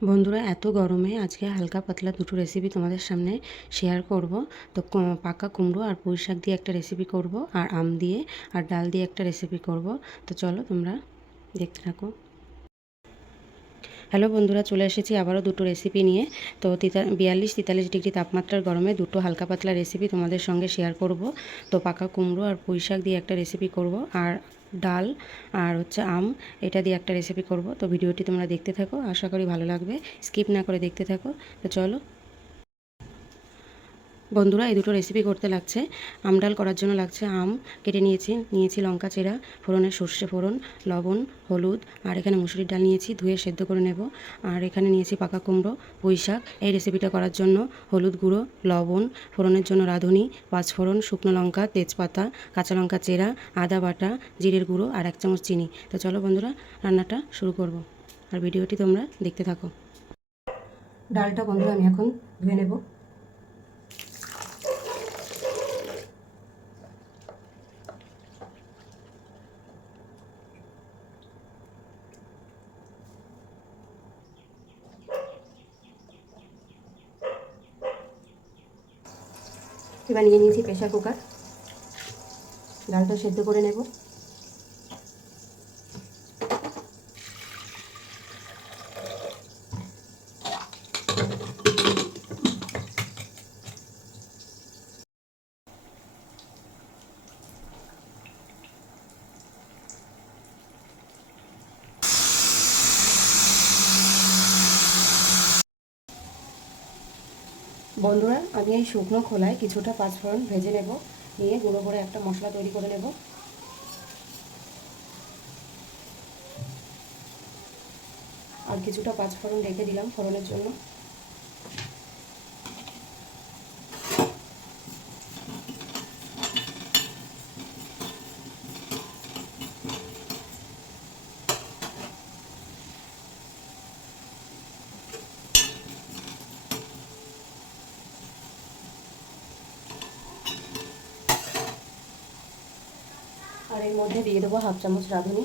বন্ধুরা, এত গরমে আজকে হালকা পাতলা দুটো রেসিপি তোমাদের সামনে শেয়ার করব। তো পাকা কুমড়ো আর পুঁই শাক দিয়ে একটা রেসিপি করব আর আম দিয়ে আর ডাল দিয়ে একটা রেসিপি করব। তো চলো তোমরা দেখতে থাকো। হ্যালো বন্ধুরা, চলে এসেছি আবারও দুটো রেসিপি নিয়ে। তো তিতা, বিয়াল্লিশ তেতাল্লিশ ডিগ্রি তাপমাত্রার গরমে দুটো হালকা পাতলা রেসিপি তোমাদের সঙ্গে শেয়ার করব। তো পাকা কুমড়ো আর পুঁই শাক দিয়ে একটা রেসিপি করব আর ডাল আর হচ্ছে আম, এটা দিয়ে একটা রেসিপি করব। তো ভিডিওটি তোমরা দেখতে থাকো, আশা করি ভালো লাগবে। স্কিপ না করে দেখতে থাকো। তো চলো বন্ধুরা, এই দুটো রেসিপি করতে লাগছে। আম ডাল করার জন্য লাগছে আম, কেটে নিয়েছি। নিয়েছি লঙ্কা চেরা ফোড়নের সর্ষে ফোড়ন, লবণ, হলুদ, আর এখানে মুসুরির ডাল নিয়েছি, ধুয়ে সেদ্ধ করে নেব। আর এখানে নিয়েছি পাকা কুমড়ো, পুঁই শাক। এই রেসিপিটা করার জন্য হলুদ গুঁড়ো, লবণ, ফোড়নের জন্য রাঁধুনি পাঁচফোড়ন শুকনো লঙ্কা, তেজপাতা, কাঁচা লঙ্কা চেরা, আদা বাটা, জিরের গুঁড়ো, আর এক চামচ চিনি। তো চলো বন্ধুরা, রান্নাটা শুরু করব। আর ভিডিওটি তোমরা দেখতে থাকো। ডালটা বন্ধুরা আমি এখন ধুয়ে নেব। এবার নিয়ে নিয়েছি প্রেশার কুকার ডালটা সেদ্ধ করে নেব। বন্ধুরা, আমি এই শুকনো খোলায় কিছুটা পাঁচফোড়ন ভেজে নেব। নিয়ে গুঁড়ো করে একটা মশলা তৈরি করে নেব। আর কিছুটা পাঁচফোড়ন রেখে দিলাম ফোড়নের জন্য। এর মধ্যে দিয়ে দেবো হাফ চামচ রাঁধুনি।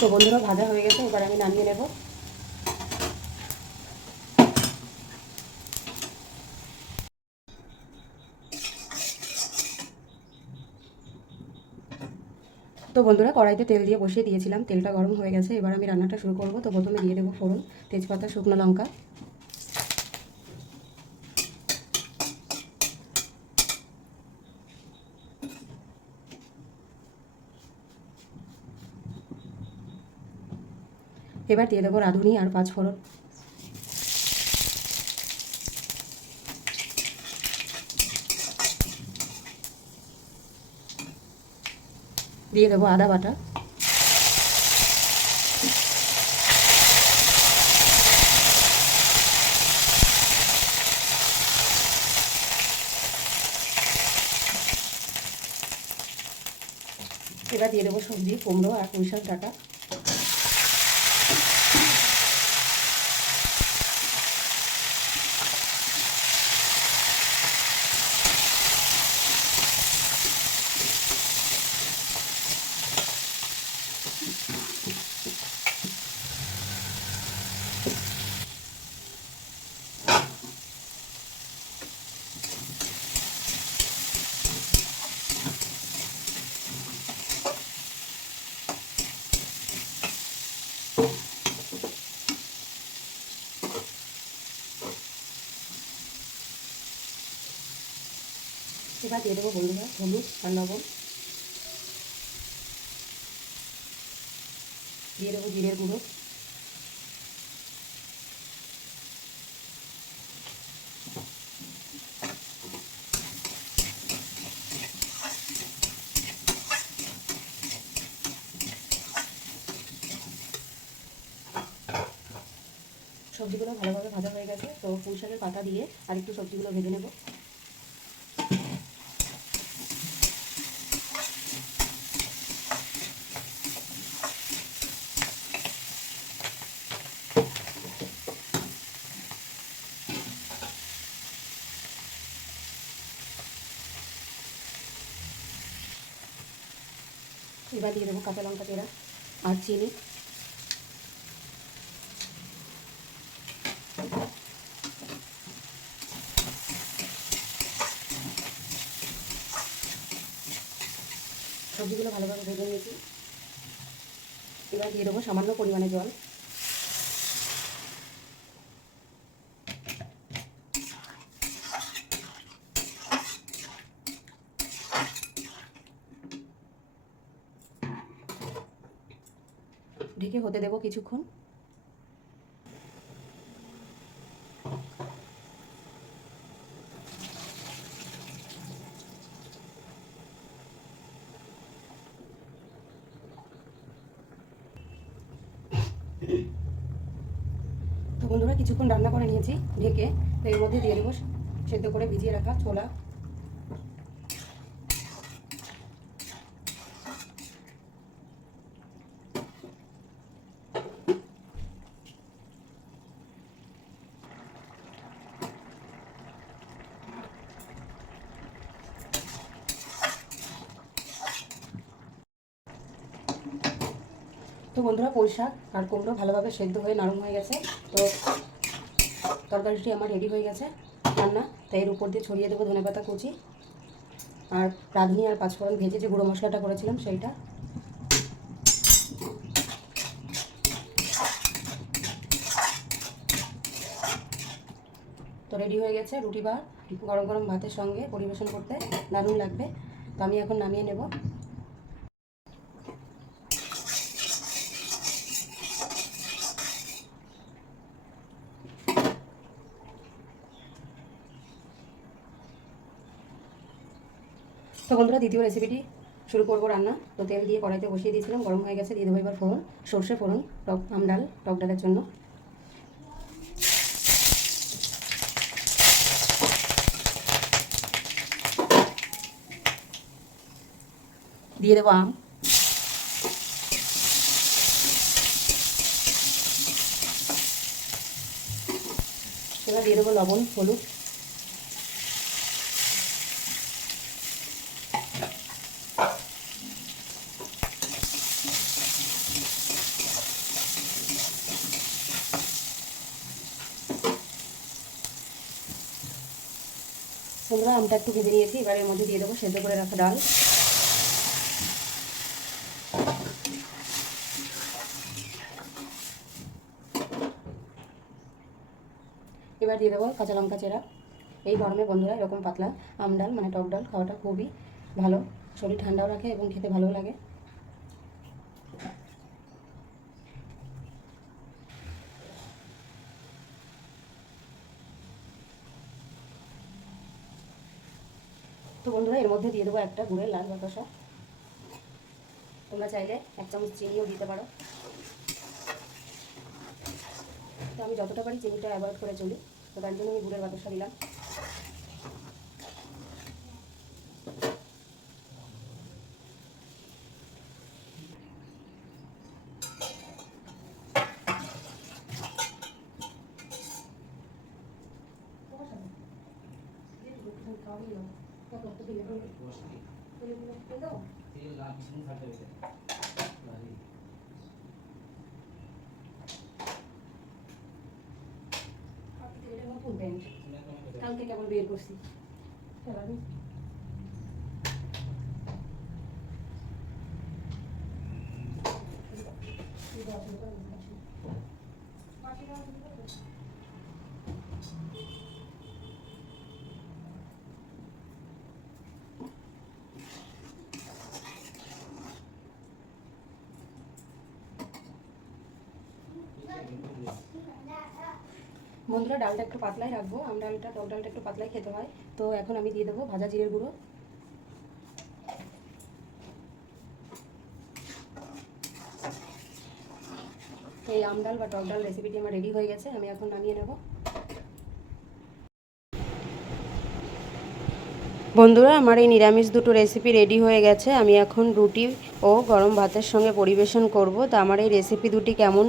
তো বন্ধুরা, ভাজা হয়ে গেছে, এবার আমি নামিয়ে নেব। তো বন্ধুরা, কড়াইতে তেল দিয়ে বসিয়ে দিয়েছিলাম। তেলটা গরম হয়ে গেছে, এবার আমি রান্নাটা শুরু করব। তো প্রথমে দিয়ে দেবো ফোড়ন, তেজপাতা, শুকনো লঙ্কা। এবার দিয়ে দেবো রাঁধুনি আর পাঁচ ফোড়ন দিয়ে দেবো আদা বাটা। এবার দিয়ে দেবো সবজি কুমড়ো আর পুঁই শাক ডাটা। এবার দিয়ে দেবো বন্ধুরা হলুদ আর লবণ। দিয়ে দেবো জিরের গুঁড়ো। সবজিগুলো ভালোভাবে ভাজা হয়ে গেছে, তো পুঁই শাকের পাতা দিয়ে আর একটু সবজিগুলো ভেজে নেব। এবার দিয়ে দেবো কাঁচা লঙ্কা চেরা আর চিনি। সবজিগুলো ভালোভাবে ভেজে নিয়েছি। এবার দিয়ে দেবো সামান্য পরিমাণে জল। ঢেকে হতে দেবো কিছুক্ষণ। বন্ধুরা, কিছুক্ষণ রান্না করে নিয়েছি, ঢেকে, এর মধ্যে দিয়ে দেবো সেদ্ধ করে ভিজিয়ে রাখা ছোলা। তো বন্ধুরা পুঁই শাক আর কুমড়ো ভালোভাবে সেদ্ধ হয়ে নরম হয়ে গেছে। তো তরকারিটি আমার রেডি হয়ে গেছে রান্না। তাই এর উপর দিয়ে ছড়িয়ে দেবো ধনেপাতা কুচি। আর রাঁধুনি আর পাঁচফোড়ন ভেজে যে গুঁড়ো মশলাটা করেছিলাম সেইটা। তো রেডি হয়ে গেছে রুটি বা গরম গরম ভাতের সঙ্গে পরিবেশন করতে দারুণ লাগবে। তো আমি এখন নামিয়ে নেব। তো বন্ধুরা, দ্বিতীয় রেসিপিটি শুরু করব রান্না। তো তেল দিয়ে কড়াইতে বসিয়ে দিয়েছিলাম, গরম হয়ে গেছে, দিয়ে দেবো এবার ফোড়ন, সর্ষে ফোড়ন, টক, আম ডাল, টক ডালের জন্য। দিয়ে দেবো আম। এবার দিয়ে দেবো লবণ, হলুদ বন্ধুরা, আমটা একটু ভেজে নিয়েছি। এবার এর মধ্যে দিয়ে দেবো সেদ্ধ করে রাখা ডাল। এবার দিয়ে দেবো কাঁচা লঙ্কা চেরা। এই গরমে বন্ধুরা, এরকম পাতলা আম ডাল মানে টক ডাল, খাওয়াটা খুবই ভালো। শরীর ঠান্ডাও রাখে এবং খেতে ভালোও লাগে। তো বন্ধুরা, এর মধ্যে দিয়ে দেবো একটা গুড়ের লাল বাতাসা তোমরা চাইলে এক চামচ চিনিও দিতে পারো। তো আমি যতটা পারি চিনিটা অ্যাভয়েড করে চলি। তো তার জন্য আমি গুড়ের বাতাসা দিলাম। নতুন প্যান্ট কালকে কেবল বের করছি। বন্ধুরা, ডালটা একটু পাতলাই রাখব। আম ডালটা, টক ডালটা একটু পাতলাই খেতে হয়। তো এখন আমি দিয়ে দেবো ভাজা জিরের গুঁড়ো। এই আম ডাল বা টক ডাল রেসিপিটি আমার রেডি হয়ে গেছে। আমি এখন নামিয়ে নেব। বন্ধুরা, আমার এই নিরামিষ দুটো রেসিপি রেডি হয়ে গেছে। আমি এখন রুটি ও গরম ভাতের সঙ্গে পরিবেশন করব। তা আমার এই রেসিপি দুটি কেমন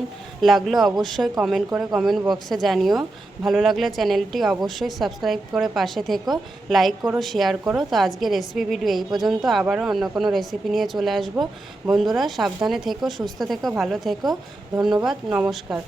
লাগল অবশ্যই কমেন্ট করে কমেন্ট বক্সে জানিও। ভালো লাগলে চ্যানেলটি অবশ্যই সাবস্ক্রাইব করে পাশে থেকো লাইক করো শেয়ার করো। তো আজকে রেসিপি ভিডিও এই পর্যন্ত। আবারও অন্য কোনো রেসিপি নিয়ে চলে আসব। বন্ধুরা, সাবধানে থেকো, সুস্থ থেকো, ভালো থেকো। ধন্যবাদ, নমস্কার।